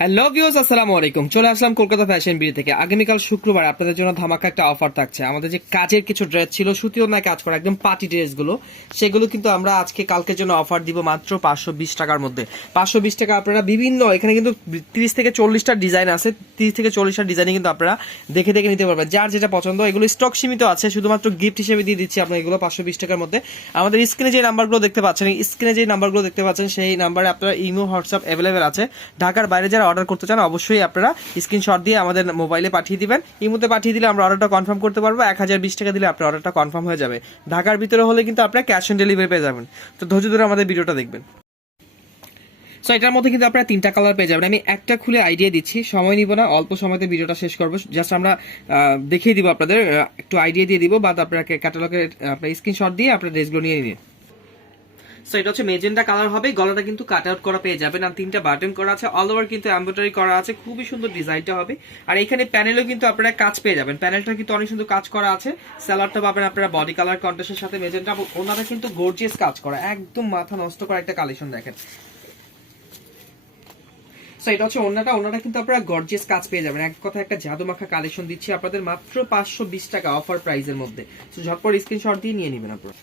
Hello viewers, আসসালামু আলাইকুম। চলে আসলাম কলকাতা ফ্যাশন বিডি থেকে। আগামীকাল শুক্রবার আপনাদের জন্য ধামাকা একটা অফার থাকছে। আমাদের যে কাজের কিছু ড্রেস ছিল, সুতিও না কাজ করা একদম পার্টি ড্রেসগুলো, সেগুলো কিন্তু আমরা আজকে কালকের জন্য অফার দিব মাত্র 520 টাকার মধ্যে। 520 টাকা আপনারা বিভিন্ন, এখানে কিন্তু 30 থেকে 40টা ডিজাইন আছে। 30 থেকে 40টা ডিজাইনে কিন্তু আপনারা দেখে দেখে নিতে পারবেন, যার যেটা পছন্দ। এগুলো স্টক সীমিত আছে, শুধুমাত্র গিফট হিসেবে দিয়ে দিচ্ছি আপনার এগুলো 520 টাকার মধ্যে। আমাদের স্ক্রিনে যে নাম্বারগুলো দেখতে পাচ্ছেন, সেই নাম্বারে আপনারা ইমো, হোয়াটসঅ্যাপ অ্যাভেলেবেল আছে। ঢাকার বাইরে যারা অর্ডার করতে চান অবশ্যই আপনারা স্ক্রিনশট দিয়ে আমাদের মোবাইলে পাঠিয়ে দিবেন। ইমোতে পাঠিয়ে দিলে আমরা অর্ডারটা কনফার্ম করতে পারবো। 1020 টাকা দিলে আপনার অর্ডারটা কনফার্ম হয়ে যাবে। ঢাকার ভিতরে হলে কিন্তু আপনারা ক্যাশ অন ডেলিভারি পেয়ে যাবেন। তো ধৈর্য ধরে আমাদের ভিডিওটা দেখবেন। সো এটার মধ্যে কিন্তু আপনারা 3টা কালার পেয়ে যাবেন। আমি একটা খুলে আইডিয়া দিচ্ছি, সময় নিব না, অল্প সময়তে ভিডিওটা শেষ করবো। জাস্ট আমরা দেখিয়ে দিব আপনাদের, একটু আইডিয়া দিয়ে দিব, বা আপনাকে ক্যাটালগের আপনার স্ক্রিনশট দিয়ে আপনার ড্রেসগুলো নিয়ে নিন। সো এটা হচ্ছে মেজেন্টা কালার হবে। গলাটা কিন্তু কাট আউট করা পেয়ে যাবেন, আর 3টা বাটন করা আছে, অল ওভার কিন্তু এমব্রয়ডারি করা আছে। খুবই সুন্দর ডিজাইনটা হবে। আর এখানে প্যানেলও কিন্তু আপনারা কাজ পেয়ে যাবেন। প্যানেলটা কিন্তু অনেক সুন্দর কাজ করা আছে। স্যালাডটা পাবেন আপনারা বডি কালার কন্ট্রাস্টের সাথে। মেজেন্টা ওনারা কিন্তু গর্জিয়াস কাজ করা, একদম মাথা নষ্ট করা একটা কালেকশন দেখেন। সো এটা হচ্ছে ওনাটা কিন্তু আপনারা গর্জিয়াস কাজ পেয়ে যাবেন। এক কথা একটা জাদু মাখা কালেকশন দিচ্ছি আপনাদের মাত্র 520 টাকা অফার প্রাইসের মধ্যে। সো ঝটপট স্ক্রিনশট দিয়ে নিয়ে নেবেন আপনারা।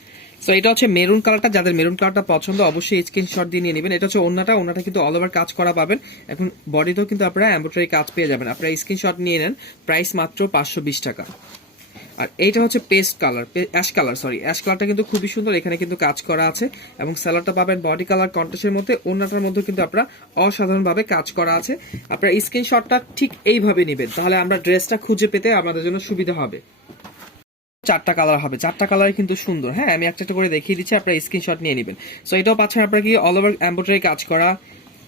সো এটা হচ্ছে মেরুন কালারটা, যাদের মেরুন কালারটা পছন্দ অবশ্যই স্ক্রিনশট দিয়ে নিয়ে নেবেন। এটা হচ্ছে ওনাটা কিন্তু অল ওভার কাজ করা পাবেন। এখন বডিতেও কিন্তু আপনারা এমব্রয়ডারি কাজ পেয়ে যাবেন। আপনারা স্ক্রিনশট নিয়ে নেন, প্রাইস মাত্র 520 টাকা। আর এইটা হচ্ছে অ্যাশ কালারটা কিন্তু খুবই সুন্দর। এখানে কিন্তু কাজ করা আছে, এবং স্যালাডটা পাবেন বডি কালার কন্ট্রাস্টের মধ্যে। ওন্নাটার মধ্যে কিন্তু আপনারা অসাধারণভাবে কাজ করা আছে। আপনারা স্ক্রিনশটটা ঠিক এইভাবে নেবেন, তাহলে আমরা ড্রেসটা খুঁজে পেতে আমাদের জন্য সুবিধা হবে। 4টা কালার হবে, 4টা কালার কিন্তু সুন্দর। হ্যাঁ, আমি একটা করে দেখিয়ে দিচ্ছি, আপনারা স্ক্রিনশট নিয়ে নেবেন। সো এটাও পাচ্ছেন আপনারা কি অল ওভার এমব্রয়ডারি কাজ করা।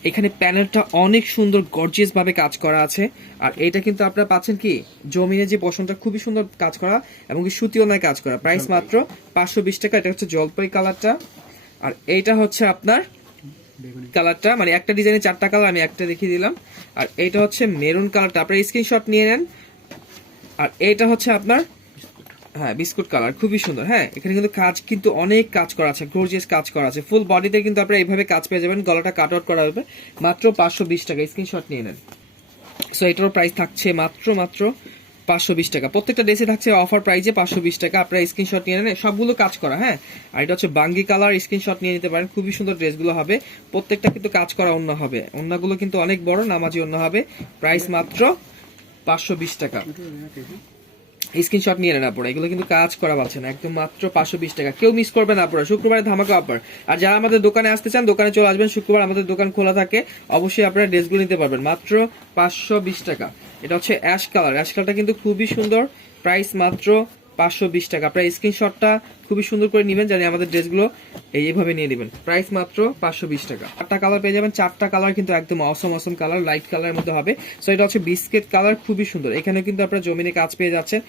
এখানে প্যানেলটা অনেক সুন্দর গর্জিয়াস ভাবে কাজ করা আছে। আর এটা কিন্তু আপনারা পাচ্ছেন কি জমিনে যে পশমটা খুবই সুন্দর কাজ করা, এবং কি সুতিও নয় কাজ করা। প্রাইস মাত্র 520 টাকা। এটা হচ্ছে জলপাই কালারটা, আর এইটা হচ্ছে আপনার কালারটা, মানে একটা ডিজাইনে 4টা কালার, আমি একটা দেখিয়ে দিলাম। আর এইটা হচ্ছে মেরুন কালারটা, আপনারা স্ক্রিনশট নিয়ে নেন। আর এইটা হচ্ছে আপনার বিস্কুট কালার, খুবই সুন্দর। হ্যাঁ, এখানে কিন্তু কাজ কিন্তু অনেক কাজ করা আছে, গর্জিয়াস কাজ করা আছে। ফুল বডিতে কিন্তু আপনারা এইভাবে কাজ পেয়ে যাবেন। গলাটা কাট আউট করা হবে মাত্র 520 টাকা। স্ক্রিনশট নিয়ে নেন। সো এটারও প্রাইস থাকছে মাত্র 520 টাকা। প্রত্যেকটা ড্রেসে থাকছে অফার প্রাইসে 520 টাকা। আপনারা স্ক্রিনশট নিয়ে নেন, সবগুলো কাজ করা। হ্যাঁ, আর এটা হচ্ছে বাঙ্গি কালার, স্ক্রিনশট নিয়ে নিতে পারেন। খুবই সুন্দর ড্রেসগুলো হবে, প্রত্যেকটা কিন্তু কাজ করা ওন্না হবে। ওন্নাগুলো কিন্তু অনেক বড় নামাজি ওন্না হবে। প্রাইস মাত্র 520 টাকা। স্ক্রিনশট নিয়ে নেন আপনারা, এগুলো কিন্তু কাজ করা পাচ্ছেন একদম মাত্র 520 টাকা। কেউ মিস করবেন আপনারা, শুক্রবারে ধামাকা অফার। আর যারা আমাদের দোকানে আসতে চান, দোকানে চলে আসবেন। শুক্রবার আমাদের দোকান খোলা থাকে, অবশ্যই আপনারা ড্রেসগুলো নিতে পারবেন মাত্র 520 টাকা। এটা হচ্ছে অ্যাশ কালারটা কিন্তু খুবই সুন্দর। প্রাইস মাত্র 520 টাকা। আপনারা স্ক্রিনশটটা খুবই সুন্দর করে নেবেন, জানি আমাদের ড্রেসগুলো এইভাবে নিয়ে নেবেন। প্রাইস মাত্র 520 টাকা। 4টা কালার পেয়ে যাবেন। 4টা কালার কিন্তু একদম অসম কালার, লাইট কালারের মধ্যে হবে। সো এটা হচ্ছে বিস্কিট কালার, খুবই সুন্দর। এখানে কিন্তু আপনারা জমিনে কাজ পেয়ে যাচ্ছেন।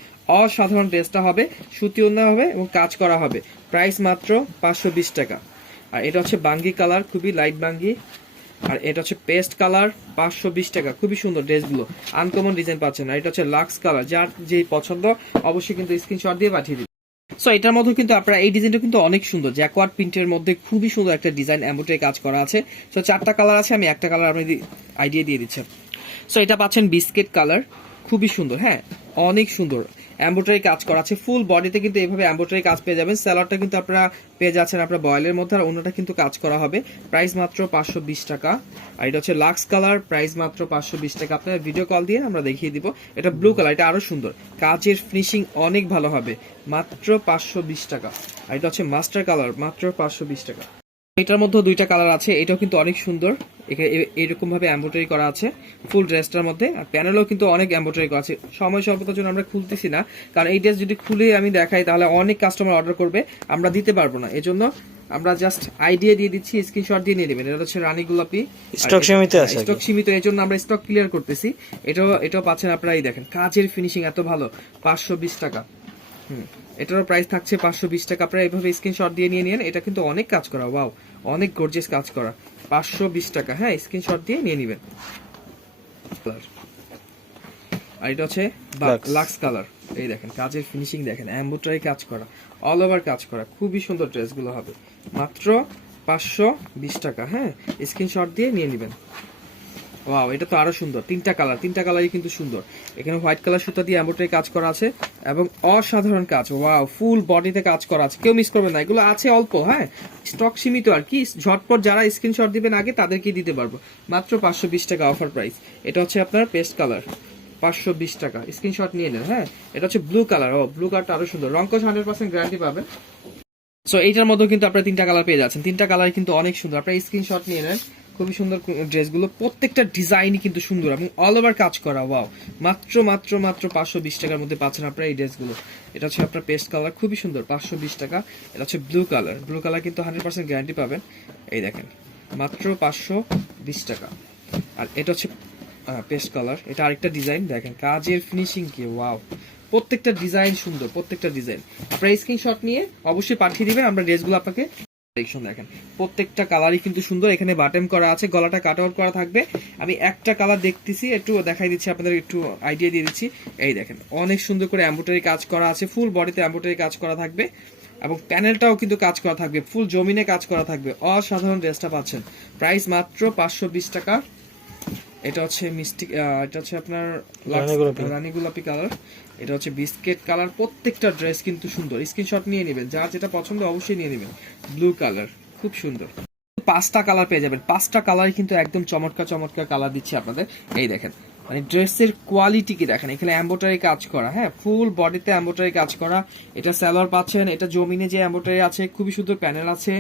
অসাধারণ ড্রেসটা হবে, সুতি ওড়না হবে এবং কাজ করা হবে। প্রাইস মাত্র 520 টাকা। আর এটা হচ্ছে বাঙ্গি কালার, খুবই লাইট বাঙ্গি। আর এটা হচ্ছে পেস্ট কালার, 520 টাকা। খুবই সুন্দর ড্রেসগুলো, আনকমন ডিজাইন পাচ্ছেন। আর এটা হচ্ছে লাক্স কালার, যার যে পছন্দ অবশ্যই কিন্তু স্ক্রিনশট দিয়ে পাঠিয়ে দিন। সো এটার মধ্যে কিন্তু আপনারা এই ডিজাইনটা কিন্তু অনেক সুন্দর, জ্যাকওয়ার্ড প্রিন্টের মধ্যে খুবই সুন্দর একটা ডিজাইন, এমব্রয়ডারি কাজ করা আছে। সো 4টা কালার আছে, আমি একটা কালার আপনি আইডিয়া দিয়ে দিচ্ছেন। সো এটা পাচ্ছেন বিস্কিট কালার, খুবই সুন্দর। হ্যাঁ, অনেক সুন্দর এমব্রয়ডারি কাজ করা আছে। ফুল বডিতে কিন্তু এইভাবে এমব্রয়ডারি কাজ পেয়ে যাবেন। স্যালাডটা কিন্তু আপনারা পেয়ে যাচ্ছেন আপনার বয়েলের মধ্যে, আর অন্যটা কিন্তু কাজ করা হবে। প্রাইস মাত্র 520 টাকা। আর এটা হচ্ছে লাক্স কালার, প্রাইস মাত্র 520 টাকা। আপনারা ভিডিও কল দিয়ে আমরা দেখিয়ে দিব। এটা ব্লু কালার, এটা আরো সুন্দর, কাজের ফিনিশিং অনেক ভালো হবে। মাত্র 520 টাকা। আর এটা হচ্ছে মাস্টার কালার, মাত্র 520 টাকা। এটার মধ্যে 2টা কালার আছে, এটাও কিন্তু অনেক সুন্দর। এরকম ভাবে এমব্রয়ডারি করা আছে ফুল ড্রেসটার মধ্যে। আর প্যানেলও কিন্তু অনেক এমব্রয়ডারি করা আছে। সময় স্বল্পতার জন্য আমরা খুলতেছি না, কারণ এই ড্রেস যদি খুলে আমি দেখাই তাহলে অনেক কাস্টমার অর্ডার করবে, আমরা দিতে পারবো না। এজন্য আমরা জাস্ট আইডিয়া দিয়ে দিচ্ছি, স্ক্রিনশট দিয়ে নিয়ে নেবেন। এটা হচ্ছে রানী গোলাপি, স্টক সীমিত আছে, স্টক সীমিত, এই জন্য আমরা স্টক ক্লিয়ার করতেছি। এটাও পাচ্ছেন আপনারা, এই দেখেন কাজের ফিনিশিং এত ভালো। 520 টাকা। এটারও প্রাইস থাকছে 520 টাকা। আপনারা এইভাবে স্ক্রিনশট দিয়ে নিয়ে নেন। এটা কিন্তু অনেক কাজ করা, ওয়াও, অনেক গর্জিয়াস কাজ করা। 520 টাকা। হ্যাঁ, স্ক্রিনশট দিয়ে নিয়ে নেবেন। আর এটা হচ্ছে লাক্স কালার, এই দেখেন কাজের ফিনিশিং দেখেন, এমব্রয়ডারি কাজ করা, অল ওভার কাজ করা, খুবই সুন্দর ড্রেসগুলো হবে মাত্র 520 টাকা। হ্যাঁ, স্ক্রিনশট দিয়ে নিয়ে নেবেন। ওয়াও, এটা তো আরো সুন্দর। তিনটা কালারই কিন্তু সুন্দর। এখানে হোয়াইট কালার সুতা দিয়ে এমব্রয়ডারি কাজ করা আছে এবং অসাধারণ কাজ। ওয়াও, ফুল বডিতে কাজ করা আছে, কেউ মিস করবে না। এগুলো আছে অল্প, হ্যাঁ, স্টক সীমিত আর কি। ঝটপট যারা স্ক্রিনশট দিবেন আগে তাদেরকে দিতে পারবো। মাত্র 520 টাকা অফার প্রাইস। এটা হচ্ছে আপনার পেস্ট কালার, 520 টাকা। স্ক্রিনশট নিয়ে নেন। হ্যাঁ, এটা হচ্ছে ব্লু কালার। ও, ব্লু কালারটা আরো সুন্দর। রংকশ 100% গ্যারান্টি পাবেন। সো এইটার মধ্যেও কিন্তু আপনারা তিনটা কালার পেয়ে যাচ্ছেন। তিনটা কালার কিন্তু অনেক সুন্দর। আপনারা স্ক্রিনশট নিয়ে নেন। খুবই সুন্দর ড্রেসগুলো, প্রত্যেকটা ডিজাইনই কিন্তু সুন্দর এবং অল ওভার কাজ করা। ওয়াও, মাত্র মাত্র মাত্র 520 টাকার মধ্যে পাচ্ছেন আপনারা এই ড্রেসগুলো। এটা হচ্ছে আপনার পেস্ট কালার, খুবই সুন্দর, 520 টাকা। এটা হচ্ছে ব্লু কালার। ব্লু কালার কিন্তু 100% গ্যারান্টি পাবেন। এই দেখেন, মাত্র 520 টাকা। আর এটা হচ্ছে পেস্ট কালার। এটা আরেকটা ডিজাইন, দেখেন কাজের ফিনিশিং কি। ওয়াও, প্রত্যেকটা ডিজাইন সুন্দর, প্রত্যেকটা ডিজাইন। আপনারা স্ক্রিনশট নিয়ে অবশ্যই পাঠিয়ে দিবেন, আমরা ড্রেসগুলো আপনাকে দেখেন। প্রত্যেকটা কালারই কিন্তু সুন্দর। এখানে বাটন করা আছে, গলাটা কাট আউট করা থাকবে। আমি একটা কালার দেখতেছি, একটু দেখাই দিচ্ছি আপনাদের, একটু আইডিয়া দিয়ে দিচ্ছি। এই দেখেন, অনেক সুন্দর করে এমব্রয়ডারি কাজ করা আছে, ফুল বডিতে এমব্রয়ডারি কাজ করা থাকবে এবং প্যানেলটাও কিন্তু কাজ করা থাকবে, ফুল জমিনে কাজ করা থাকবে। অসাধারণ ড্রেসটা পাচ্ছেন। প্রাইস মাত্র 520 টাকা। এটা হচ্ছে মিষ্টি, এটা হচ্ছে আপনার রানী গোলাপি কালার। এটা হচ্ছে বিস্কেট কালার। প্রত্যেকটা ড্রেস কিন্তু সুন্দর। স্ক্রিনশট নিয়ে নেবেন, যার যেটা পছন্দ অবশ্যই নিয়ে নেবেন। ব্লু কালার, খুব সুন্দর। 5টা কালার পেয়ে যাবেন। 5টা কালার কিন্তু একদম চমৎকার চমৎকার কালার দিচ্ছি আপনাদের। এই দেখেন, মানে ড্রেসের কোয়ালিটি কি দেখেন। এখানে এমব্রয়ডারি কাজ করা, হ্যাঁ, ফুল বডিতে এমব্রয়ডারি কাজ করা। এটা সালোয়ার পাচ্ছেন। এটা জমিনে যে এমব্রয়ডারি আছে, খুবই সুন্দর প্যানেল আছে।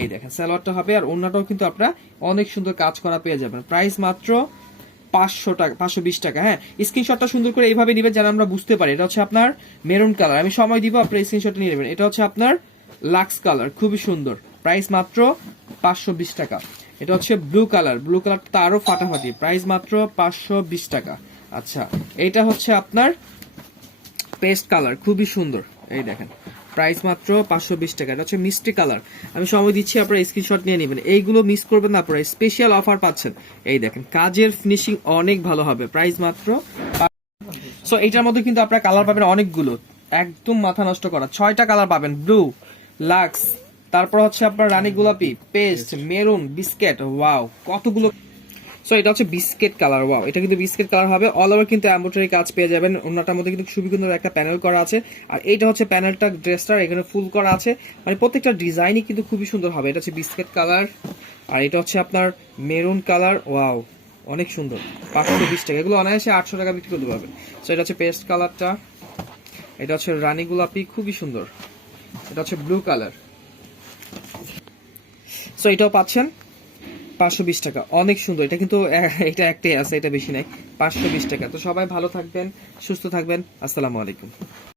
এই দেখেন, সালোয়ারটা হবে আর ওড়নাটাও কিন্তু আপনারা অনেক সুন্দর কাজ করা পেয়ে যাবেন। প্রাইস মাত্র 500 টাকা, 520 টাকা। হ্যাঁ, স্ক্রিনশটটা সুন্দর করে এইভাবে নিবেন যেন আমরা বুঝতে পারি। এটা হচ্ছে আপনার মেরুন কালার। আমি সময় দিব, আপনার স্ক্রিনশট নিয়ে নেবেন। এটা হচ্ছে আপনার লাক্স কালার, খুবই সুন্দর। প্রাইস মাত্র 520 টাকা। এটা হচ্ছে ব্লু কালার। ব্লু কালারটা আরো ফাটাফাটি। প্রাইস মাত্র 520 টাকা। আচ্ছা, এটা হচ্ছে আপনার পেস্ট কালার, খুবই সুন্দর। এই দেখেন, প্রাইস মাত্র 520 টাকা। এটা হচ্ছে মিষ্টি কালার। আমি সময় দিচ্ছি, আপনারা স্ক্রিনশট নিয়ে নেবেন। এইগুলো মিস করবেন না, আপনারা স্পেশাল অফার পাচ্ছেন। এই দেখেন, কাজের ফিনিশিং অনেক ভালো হবে। প্রাইস মাত্র। সো এইটার মধ্যে কিন্তু আপনারা কালার পাবেন অনেকগুলো, একদম মাথা নষ্ট করা। 6টা কালার পাবেন। ব্লু, লাক্স, তারপর হচ্ছে আপনার রানী গোলাপি, পেস্ট, মেরুন, বিস্কেট। ওয়াও, কতগুলো। সো এটা হচ্ছে বিস্কেট কালার। ওয়াও, এটা কিন্তু বিস্কেট কালার হবে। অল ওভার কিন্তু এমব্রয়ডারি কাজ পেয়ে যাবেন। ওনাটার মধ্যে কিন্তু খুবই সুন্দর একটা প্যানেল করা আছে। আর এইটা হচ্ছে প্যানেলটা, ড্রেসটার এখানে ফুল করা আছে। মানে প্রত্যেকটা ডিজাইনই কিন্তু খুবই সুন্দর হবে। এটা হচ্ছে বিস্কেট কালার আর এটা হচ্ছে আপনার মেরুন কালার। ওয়াও, অনেক সুন্দর। 520 টাকা। এগুলো অনায়াসে 800 টাকা বিক্রি করতে পারবেন। সো এটা হচ্ছে পেস্ট কালারটা। এটা হচ্ছে রানী গোলাপি, খুবই সুন্দর। এটা হচ্ছে ব্লু কালার। সো এটাও পাচ্ছেন 520 টাকা। অনেক সুন্দর। এটা কিন্তু এটা একটাই আছে, এটা বেশি নাই। 520 টাকা। তো সবাই ভালো থাকবেন, সুস্থ থাকবেন। আসসালামু আলাইকুম।